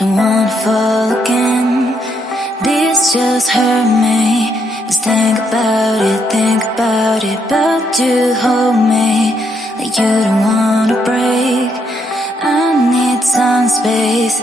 don't wanna fall again. This just hurt me. Just think about it, but you hold me like you don't wanna break. I need some space